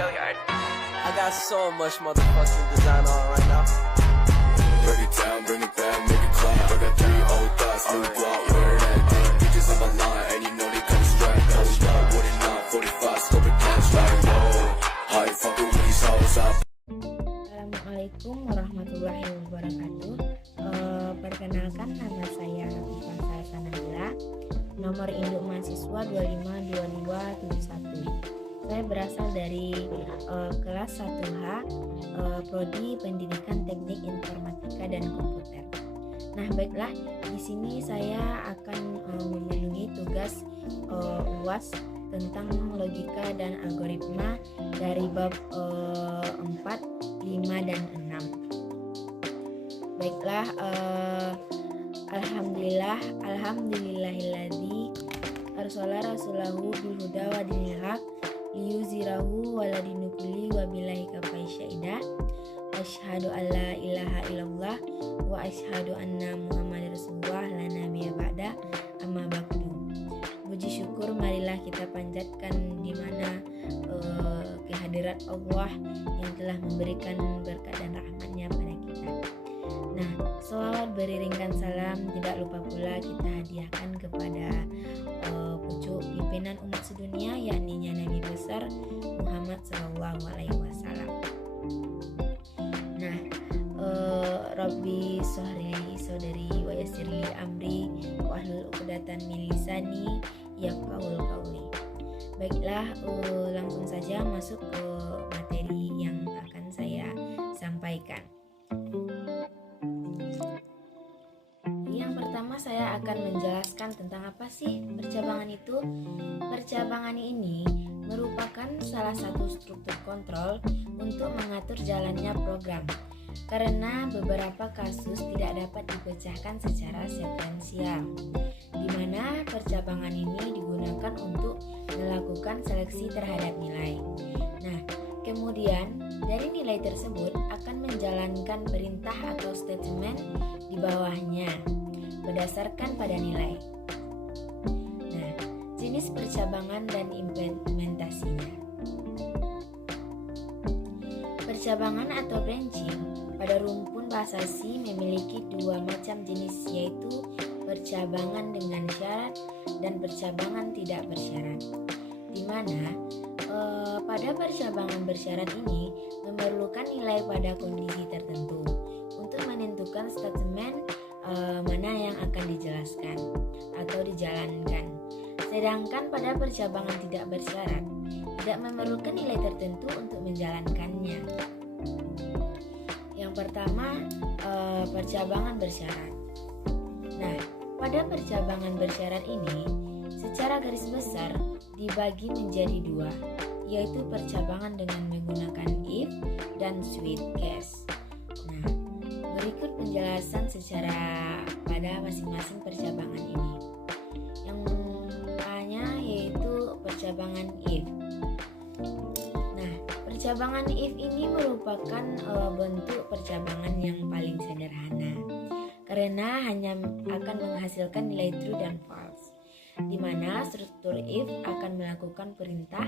I got so much motherfucking design on right now. Break it down, bring it back, make it clap. I got 3 old thoughts, new block, where that day. Bitches on my line, and you know they come straight. Hold up, what it not, 45, scope it down, like whoa. How you fucking with these hoes up? Assalamualaikum warahmatullahi wabarakatuh. Perkenalkan, nama saya Ivan Salsanabila, nomor induk mahasiswa 252271. Saya berasal dari kelas 1H, Prodi Pendidikan Teknik Informatika dan Komputer. Nah, baiklah, di sini saya akan memenuhi tugas UAS tentang logika dan algoritma dari bab 4, 5, dan 6. Baiklah, alhamdulillahilladzi arsala rasulahu bil huda wa dinil haq liyuzhirahu ala dini kulli wa billahi kafai syaidah. Asyhadu alla ilaha illallah wa asyhadu anna muhammadar rasulullah la nabiyya ba'da, amma ba'du. Puji syukur marilah kita panjatkan di mana kehadirat Allah yang telah memberikan berkat dan rahmatnya pada kita. Nah, sholawat beriringkan salam tidak lupa pula kita hadiahkan kepada pucuk pimpinan umat sedunia, yakni Nabi besar Muhammad SAW. Nah, Rabbi sholli sodri wa yassirli amri wa ahlul uqdatan min lisani yafqahul qawli. Baiklah, langsung saja masuk ke materi yang akan saya sampaikan. Yang pertama, saya akan menjelaskan tentang apa sih percabangan itu. Percabangan ini merupakan salah satu struktur kontrol untuk mengatur jalannya program, karena beberapa kasus tidak dapat dipecahkan secara sekuensial, di mana percabangan ini digunakan untuk melakukan seleksi terhadap nilai. Nah, kemudian dari nilai tersebut akan menjalankan perintah atau statement di bawahnya berdasarkan pada nilai. Nah, jenis percabangan dan implementasinya. Percabangan atau branching pada rumpun bahasa C memiliki 2 macam jenis, yaitu percabangan dengan syarat dan percabangan tidak bersyarat, di mana pada percabangan bersyarat ini memerlukan nilai pada kondisi tertentu untuk menentukan statement mana yang akan dijelaskan atau dijalankan. Sedangkan pada percabangan tidak bersyarat tidak memerlukan nilai tertentu untuk menjalankannya. Yang pertama, percabangan bersyarat. Nah, pada percabangan bersyarat ini secara garis besar dibagi menjadi 2, yaitu percabangan dengan menggunakan if dan switch case. Nah, berikut penjelasan secara pada masing-masing percabangan ini. Yang pertama yaitu percabangan if. Nah, percabangan if ini merupakan bentuk percabangan yang paling sederhana, karena hanya akan menghasilkan nilai true dan false, di mana struktur if akan melakukan perintah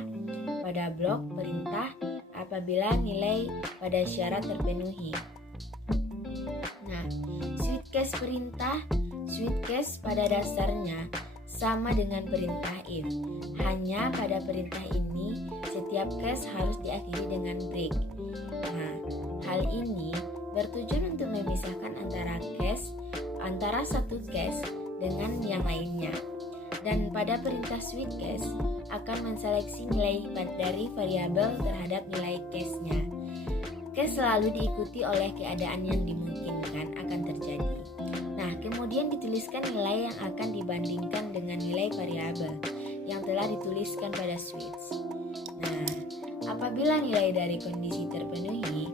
pada blok perintah apabila nilai pada syarat terpenuhi. Nah, switch case perintah, switch case pada dasarnya sama dengan perintah if. Hanya pada perintah ini setiap case harus diakhiri dengan break. Nah, hal ini bertujuan untuk memisahkan antara satu case dengan yang lainnya. Dan pada perintah switch case akan menseleksi nilai dari variabel terhadap nilai case-nya. Case selalu diikuti oleh keadaan yang dimungkinkan akan terjadi. Nah, kemudian dituliskan nilai yang akan dibandingkan dengan nilai variabel yang telah dituliskan pada switch. Nah, apabila nilai dari kondisi terpenuhi,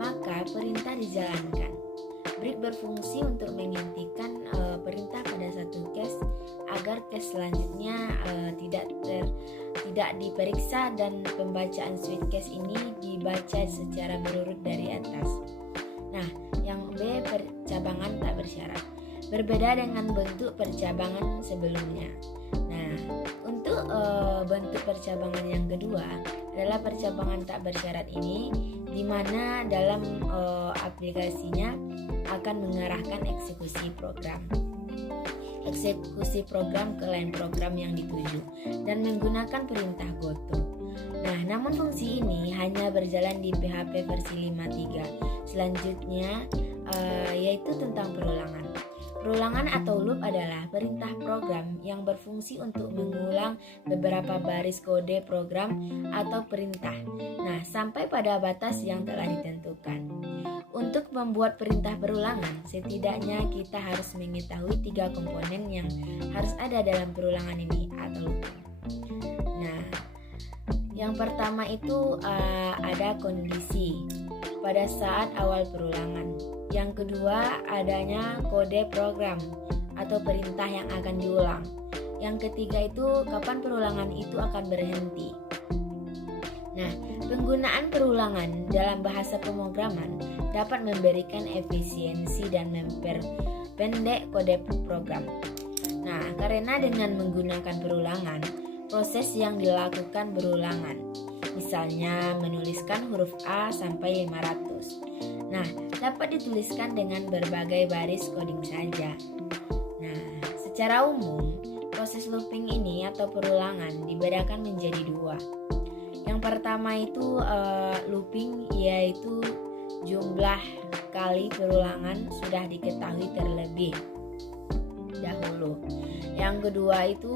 maka perintah dijalankan. Break berfungsi untuk menghentikan perintah pada satu case agar case selanjutnya tidak diperiksa dan pembacaan switch case ini dibaca secara berurut dari atas. Nah, yang B, percabangan tak bersyarat. Berbeda dengan bentuk percabangan sebelumnya. Nah, Nah, untuk bentuk percabangan yang kedua adalah percabangan tak bersyarat ini, di mana dalam aplikasinya akan mengarahkan eksekusi program ke lain program yang dituju dan menggunakan perintah goto. Nah, namun fungsi ini hanya berjalan di PHP versi 5.3. Selanjutnya yaitu tentang perulangan. Perulangan atau loop adalah perintah program yang berfungsi untuk mengulang beberapa baris kode program atau perintah. Nah, sampai pada batas yang telah ditentukan. Untuk membuat perintah perulangan, setidaknya kita harus mengetahui 3 komponen yang harus ada dalam perulangan ini atau looping. Nah, yang pertama itu ada kondisi pada saat awal perulangan. Yang kedua, adanya kode program atau perintah yang akan diulang. Yang ketiga itu kapan perulangan itu akan berhenti. Nah, penggunaan perulangan dalam bahasa pemrograman dapat memberikan efisiensi dan memperpendek kode program. Nah, karena dengan menggunakan perulangan, proses yang dilakukan berulangan. Misalnya menuliskan huruf A sampai 500. Nah, dapat dituliskan dengan berbagai baris coding saja. Nah, secara umum, proses looping ini atau perulangan dibedakan menjadi 2. Yang pertama itu looping, yaitu jumlah kali perulangan sudah diketahui terlebih dahulu. Yang kedua itu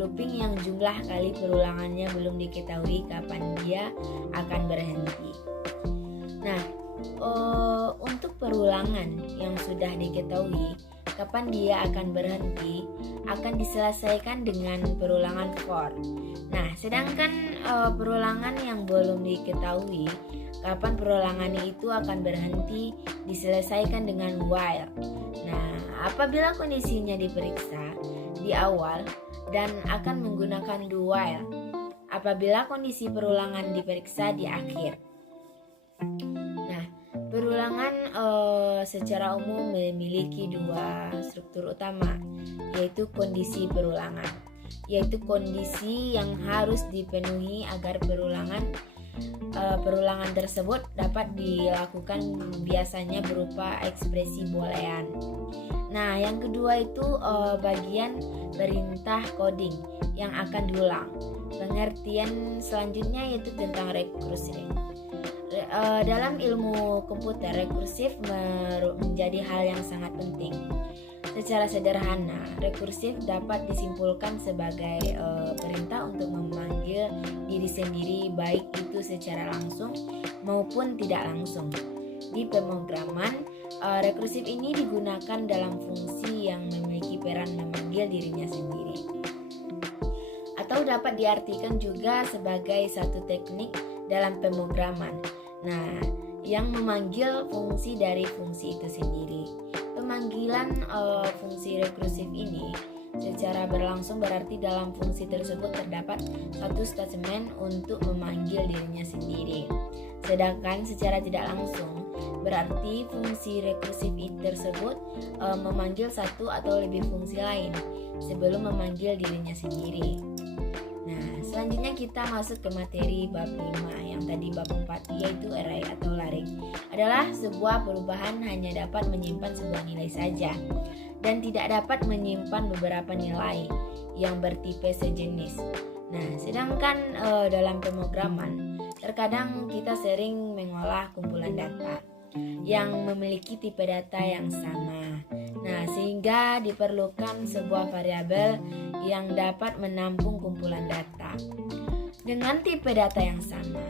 looping yang jumlah kali perulangannya belum diketahui kapan dia akan berhenti. Nah, untuk perulangan yang sudah diketahui kapan dia akan berhenti akan diselesaikan dengan perulangan for. Nah, sedangkan perulangan yang belum diketahui kapan perulangan itu akan berhenti diselesaikan dengan while. Nah, apabila kondisinya diperiksa di awal dan akan menggunakan do while apabila kondisi perulangan diperiksa di akhir. Nah, perulangan secara umum memiliki 2 struktur utama, yaitu kondisi perulangan, yaitu kondisi yang harus dipenuhi agar perulangan tersebut dapat dilakukan, biasanya berupa ekspresi boolean. Nah, yang kedua itu bagian perintah coding yang akan diulang. Pengertian selanjutnya yaitu tentang rekursif. Dalam ilmu komputer, rekursif menjadi hal yang sangat penting. Secara sederhana, rekursif dapat disimpulkan sebagai perintah untuk memanggil diri sendiri, baik itu secara langsung maupun tidak langsung. Di pemrograman, rekursif ini digunakan dalam fungsi yang memiliki peran memanggil dirinya sendiri, atau dapat diartikan juga sebagai satu teknik dalam pemrograman. Nah, yang memanggil fungsi dari fungsi itu sendiri. Pemanggilan fungsi rekursif ini secara berlangsung berarti dalam fungsi tersebut terdapat satu statement untuk memanggil dirinya sendiri. Sedangkan secara tidak langsung berarti fungsi rekursif tersebut memanggil satu atau lebih fungsi lain sebelum memanggil dirinya sendiri. Nah, selanjutnya kita masuk ke materi bab 5 yang tadi bab 4, yaitu array atau larik. Adalah sebuah perubahan hanya dapat menyimpan sebuah nilai saja dan tidak dapat menyimpan beberapa nilai yang bertipe sejenis. Nah, sedangkan dalam pemrograman terkadang kita sering mengolah kumpulan data yang memiliki tipe data yang sama. Nah, sehingga diperlukan sebuah variabel yang dapat menampung kumpulan data dengan tipe data yang sama.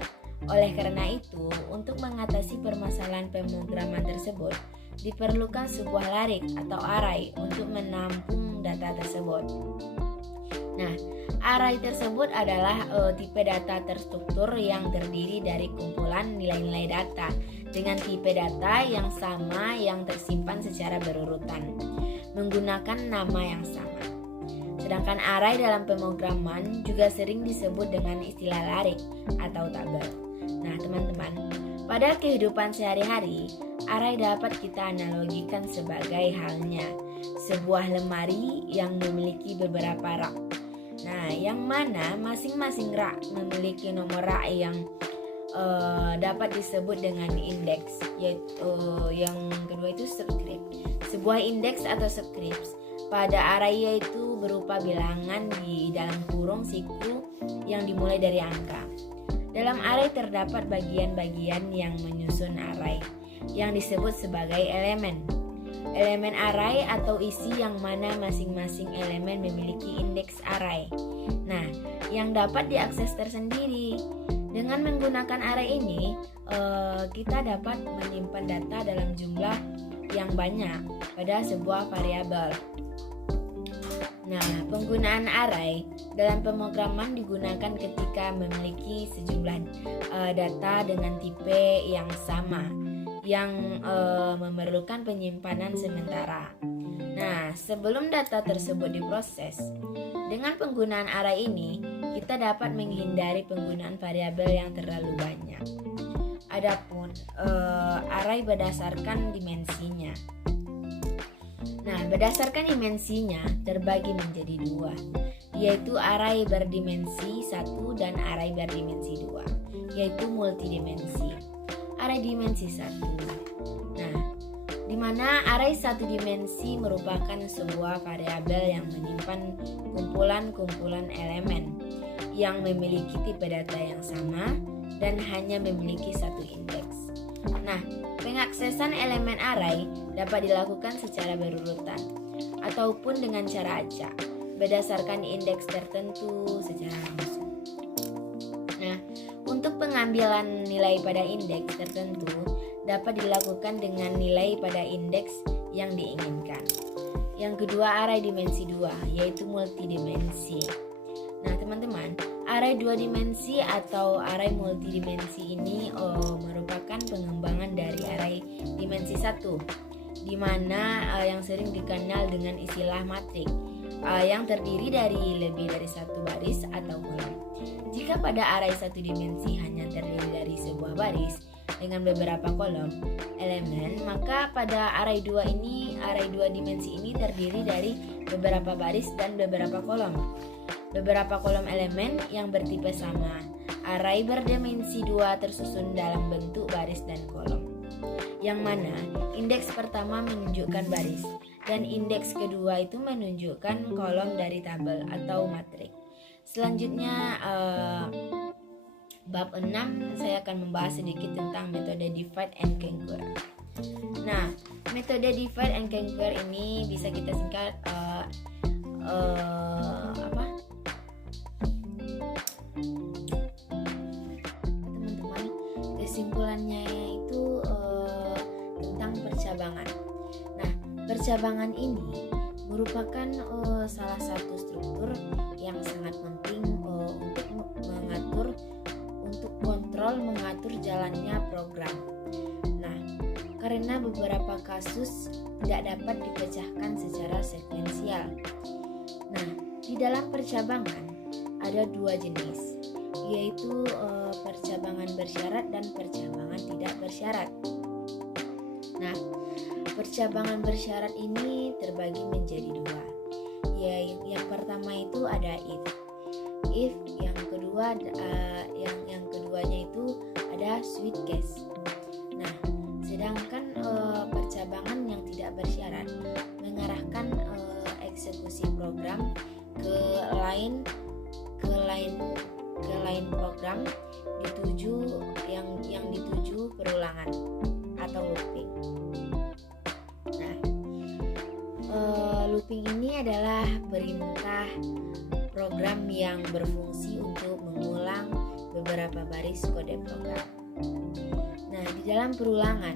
Oleh karena itu, untuk mengatasi permasalahan pemrograman tersebut, diperlukan sebuah larik atau array untuk menampung data tersebut. Nah, array tersebut adalah tipe data terstruktur yang terdiri dari kumpulan nilai-nilai data dengan tipe data yang sama yang tersimpan secara berurutan menggunakan nama yang sama. Sedangkan array dalam pemrograman juga sering disebut dengan istilah larik atau tabel. Nah, teman-teman, pada kehidupan sehari-hari, array dapat kita analogikan sebagai halnya sebuah lemari yang memiliki beberapa rak. Nah, yang mana masing-masing rak memiliki nomor rak yang dapat disebut dengan indeks, yaitu yang kedua itu subscript. Sebuah indeks atau subscript pada array yaitu berupa bilangan di dalam kurung siku yang dimulai dari angka. Dalam array terdapat bagian-bagian yang menyusun array yang disebut sebagai elemen. Elemen array atau isi yang mana masing-masing elemen memiliki indeks array. Nah, yang dapat diakses tersendiri. Dengan menggunakan array ini, kita dapat menyimpan data dalam jumlah yang banyak pada sebuah variabel. Nah, penggunaan array dalam pemrograman digunakan ketika memiliki sejumlah data dengan tipe yang sama yang memerlukan penyimpanan sementara. Nah, sebelum data tersebut diproses, dengan penggunaan array ini kita dapat menghindari penggunaan variabel yang terlalu banyak. Adapun array berdasarkan dimensinya. Nah, berdasarkan dimensinya terbagi menjadi dua, yaitu array berdimensi 1 dan array berdimensi 2, yaitu multidimensi. Array dimensi 1. Nah, di mana array satu dimensi merupakan sebuah variabel yang menyimpan kumpulan-kumpulan elemen yang memiliki tipe data yang sama dan hanya memiliki satu indeks. Nah, pengaksesan elemen array dapat dilakukan secara berurutan ataupun dengan cara acak berdasarkan indeks tertentu secara langsung. Nah, untuk pengambilan nilai pada indeks tertentu dapat dilakukan dengan nilai pada indeks yang diinginkan. Yang kedua, array dimensi 2, yaitu multidimensi. Nah, teman-teman, array 2 dimensi atau array multidimensi ini merupakan pengembangan dari array dimensi 1, di mana yang sering dikenal dengan istilah matrik, yang terdiri dari lebih dari satu baris atau kolom. Jika pada array satu dimensi hanya terdiri dari sebuah baris dengan beberapa kolom elemen, maka pada array 2 dimensi ini terdiri dari beberapa baris dan beberapa kolom elemen yang bertipe sama. Array berdimensi 2 tersusun dalam bentuk baris dan kolom, yang mana indeks pertama menunjukkan baris dan indeks kedua itu menunjukkan kolom dari tabel atau matrik. Selanjutnya bab 6 saya akan membahas sedikit tentang metode divide and conquer. Nah, metode divide and conquer ini bisa kita singkat teman-teman, kesimpulannya itu tentang percabangan. Nah, percabangan ini merupakan salah satu struktur yang sangat penting untuk mengatur jalannya program. Nah, karena beberapa kasus tidak dapat dipecahkan secara sekuensial. Nah, di dalam percabangan ada dua jenis, yaitu percabangan bersyarat dan percabangan tidak bersyarat. Nah, percabangan bersyarat ini terbagi menjadi dua. Yang pertama itu ada if, yang kedua yang keduanya itu ada switch case. Nah, sedangkan percabangan yang tidak bersyarat mengarahkan eksekusi program ke lain program dituju yang dituju perulangan atau looping. Nah, looping ini adalah perintah program yang berfungsi untuk mengulang beberapa baris kode program. Nah, di dalam perulangan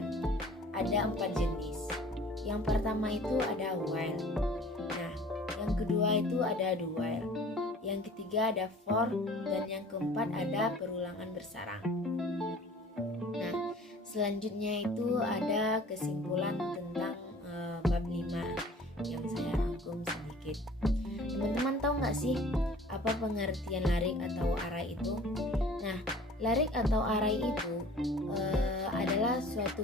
ada 4 jenis. Yang pertama itu ada while. Nah, yang kedua itu ada do while. Yang ketiga ada for, dan yang keempat ada perulangan bersarang. Nah, selanjutnya itu ada kesimpulan tentang bab 5 yang saya rangkum sedikit. Teman-teman tahu nggak sih apa pengertian larik atau array itu? Nah, larik atau array itu adalah suatu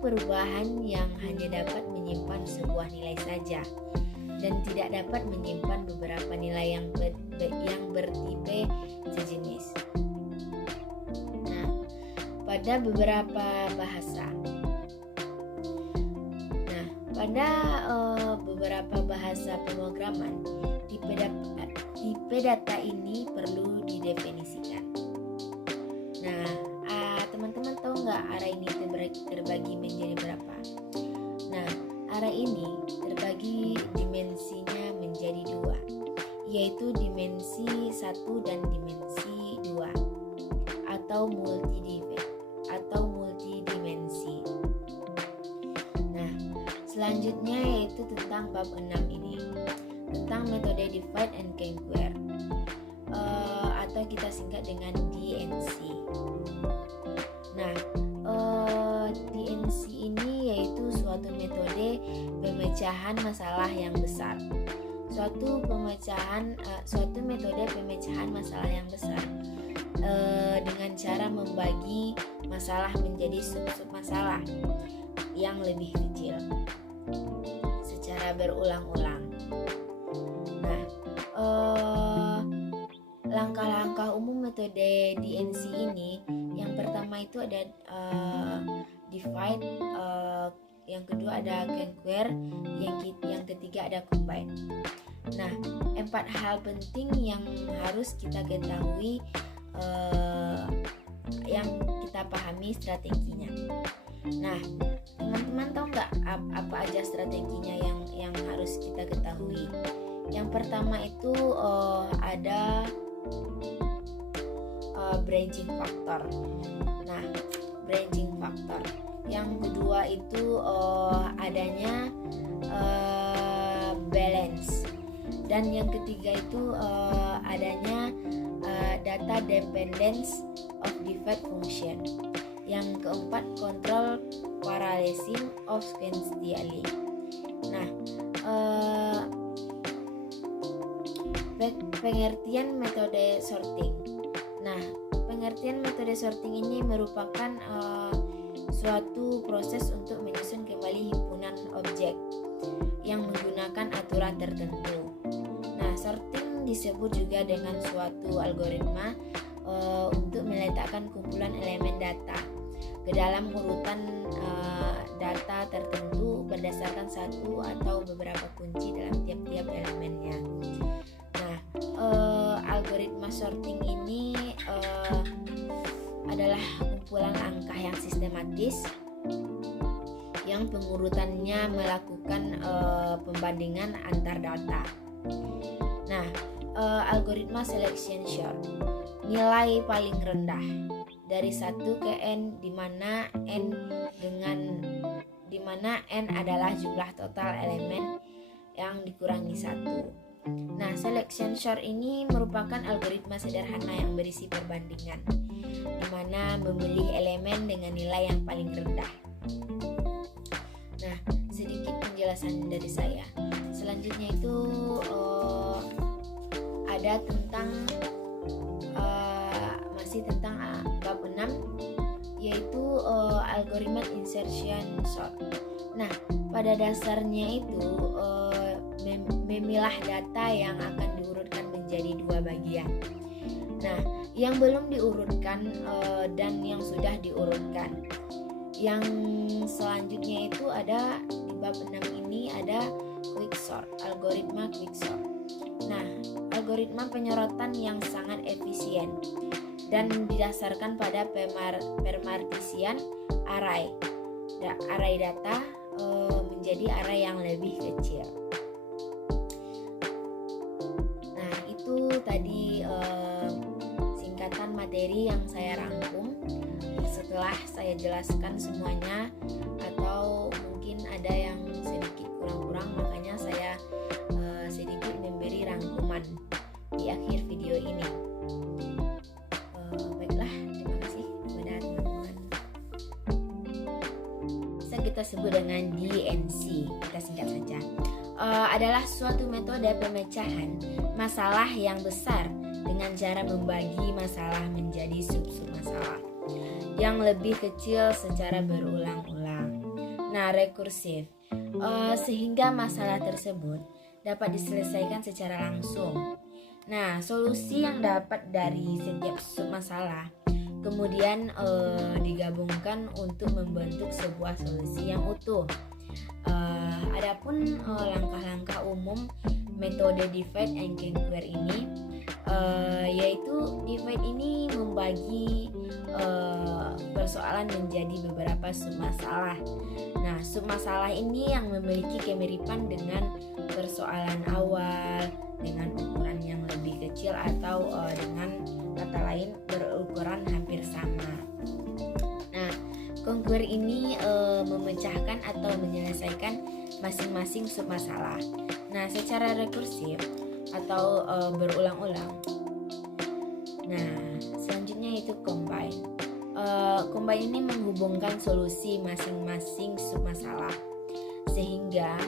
perubahan yang hanya dapat menyimpan sebuah nilai saja. dan tidak dapat menyimpan beberapa nilai yang bertipe sejenis. Nah, pada beberapa bahasa. Nah, pada beberapa bahasa pemrograman, tipe data ini perlu didefinisikan. Nah, teman-teman tahu nggak array ini terbagi menjadi berapa? Nah, array ini terbagi dimensinya menjadi 2, yaitu dimensi 1 dan dimensi 2 atau multidimensi. Nah, selanjutnya yaitu tentang bab 6 ini, tentang metode divide and conquer, atau kita singkat dengan DNC. Nah, DNC ini yaitu suatu metode pemecahan masalah yang besar. Suatu metode pemecahan masalah yang besar dengan cara membagi masalah menjadi sub-sub masalah yang lebih kecil secara berulang-ulang. Nah, langkah-langkah umum metode DNC ini, yang pertama itu ada divide, yang kedua ada conquer, yang ketiga ada combine. Nah, 4 hal penting yang harus kita ketahui, yang kita pahami strateginya. Nah, teman-teman tahu nggak apa aja strateginya yang harus kita ketahui? Yang pertama itu ada branching factor. Nah, branching factor. Yang kedua itu adanya balance. Dan yang ketiga itu adanya data dependence of divide function. Yang keempat, control parallelism of sequentially. Nah, pengertian metode sorting. Nah, pengertian metode sorting ini merupakan suatu proses untuk menyusun kembali himpunan objek yang menggunakan aturan tertentu. Nah, sorting disebut juga dengan suatu algoritma untuk meletakkan kumpulan elemen data ke dalam urutan data tertentu berdasarkan satu atau beberapa kunci dalam tiap-tiap elemennya. Nah, algoritma sorting ini adalah kumpulan angka yang sistematis yang pengurutannya melakukan pembandingan antar data. Nah, algoritma selection sort, nilai paling rendah dari 1 ke n, di mana n adalah jumlah total elemen yang dikurangi 1. Nah, selection sort ini merupakan algoritma sederhana yang berisi perbandingan, di mana memilih elemen dengan nilai yang paling rendah. Nah, sedikit penjelasan dari saya. Selanjutnya itu ada tentang masih tentang bab 6, yaitu algoritma insertion sort. Nah, pada dasarnya itu memilah data yang akan diurutkan menjadi 2 bagian. Nah, yang belum diurutkan dan yang sudah diurutkan. Yang selanjutnya itu ada di bab 6 ini ada quicksort, algoritma quicksort. Nah, algoritma penyorotan yang sangat efisien dan didasarkan pada pemartisian array data menjadi array yang lebih kecil. Nah, itu tadi singkatan materi yang saya rangkum setelah saya jelaskan semuanya, atau mungkin ada yang sedikit kurang-kurang, makanya saya sedikit memberi rangkuman di akhir video ini. Baiklah, terima kasih kepada teman-teman. Bisa kita sebut dengan DNC, kita singkat saja. Adalah suatu metode pemecahan masalah yang besar dengan cara membagi masalah menjadi sub-sub masalah yang lebih kecil secara berulang-ulang. Nah, rekursif, sehingga masalah tersebut dapat diselesaikan secara langsung. Nah, solusi yang dapat dari setiap submasalah kemudian digabungkan untuk membentuk sebuah solusi yang utuh. Adapun langkah-langkah umum metode divide and conquer ini, yaitu divide ini membagi persoalan menjadi beberapa submasalah. Nah, submasalah ini yang memiliki kemiripan dengan persoalan awal, dengan ukuran yang lebih kecil atau dengan kata lain berukuran hampir sama. Nah, conquer ini memecahkan atau menyelesaikan masing-masing submasalah. Nah, secara rekursif atau berulang-ulang. Nah, selanjutnya itu combine. Combine ini menghubungkan solusi masing-masing submasalah sehingga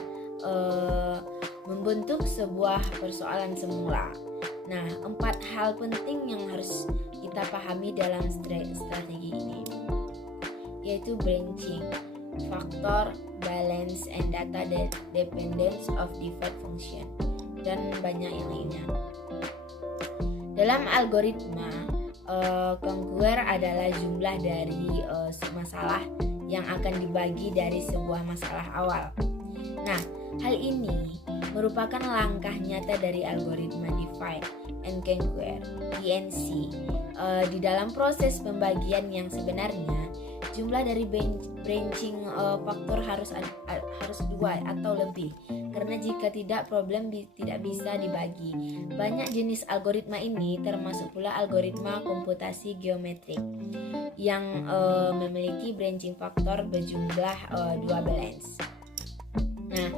membentuk sebuah persoalan semula. Nah, 4 hal penting yang harus kita pahami dalam strategi ini, yaitu branching, faktor, balance, and data dependence of divide function, dan banyak yang lainnya. Dalam algoritma, conquer adalah jumlah dari submasalah yang akan dibagi dari sebuah masalah awal. Nah, hal ini merupakan langkah nyata dari algoritma divide and conquer (DNC). Di dalam proses pembagian yang sebenarnya, jumlah dari branching faktor harus 2 atau lebih, karena jika tidak, problem tidak bisa dibagi. Banyak jenis algoritma ini, termasuk pula algoritma komputasi geometrik yang memiliki branching faktor berjumlah 2 balance. Nah,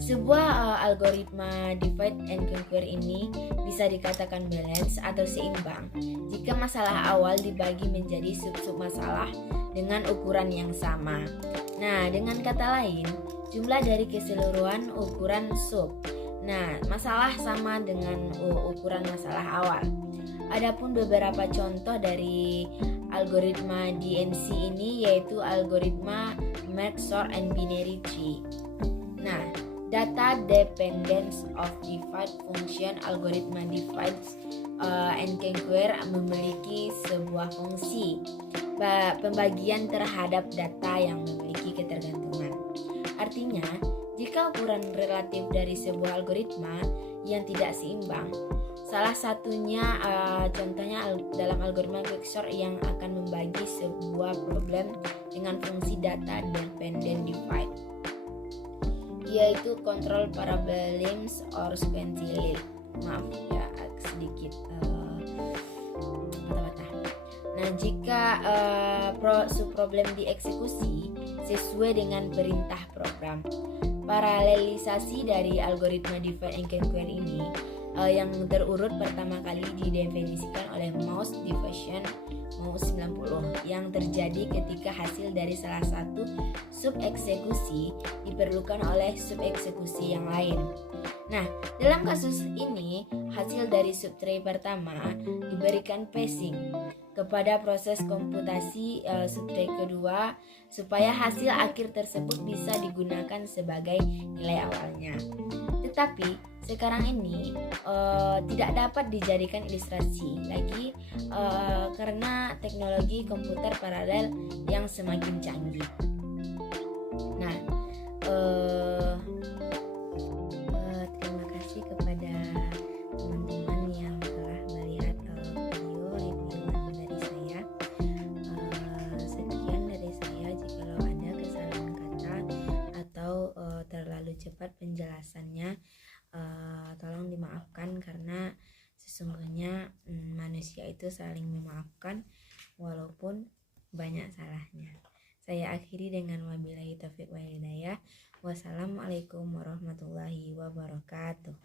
sebuah algoritma divide and conquer ini bisa dikatakan balance atau seimbang jika masalah awal dibagi menjadi sub-sub masalah dengan ukuran yang sama. Nah, dengan kata lain, jumlah dari keseluruhan ukuran sub. Nah, masalah sama dengan ukuran masalah awal. Adapun beberapa contoh dari algoritma DNC ini yaitu algoritma merge, sort, and binary tree. Nah, data dependence of divide function algoritma divide and conquer memiliki sebuah fungsi pembagian terhadap data yang memiliki ketergantungan. Artinya, jika ukuran relatif dari sebuah algoritma yang tidak seimbang, salah satunya contohnya dalam algoritma quicksort yang akan membagi sebuah problem dengan fungsi data dependent divide, yaitu control parabolims or sequentially. Maaf ya, sedikit kata-kata. Nah, jika subproblem dieksekusi sesuai dengan perintah program, paralelisasi dari algoritma divide and conquer ini yang terurut pertama kali didefinisikan oleh Mouse Division Mouse 90 yang terjadi ketika hasil dari salah satu subeksekusi diperlukan oleh subeksekusi yang lain. Nah, dalam kasus ini hasil dari subtray pertama diberikan passing kepada proses komputasi subtray kedua supaya hasil akhir tersebut bisa digunakan sebagai nilai awalnya. Tetapi sekarang ini tidak dapat dijadikan ilustrasi lagi karena teknologi komputer paralel yang semakin canggih. Nah, terima kasih kepada teman-teman yang telah melihat video reviewan dari saya. Sekian dari saya. Jikalau ada kesalahan kata atau terlalu cepat penjelasannya, tolong dimaafkan karena sesungguhnya manusia itu saling memaafkan walaupun banyak salahnya. Saya akhiri dengan wabillahi taufiq wal hidayah. Wassalamualaikum warahmatullahi wabarakatuh.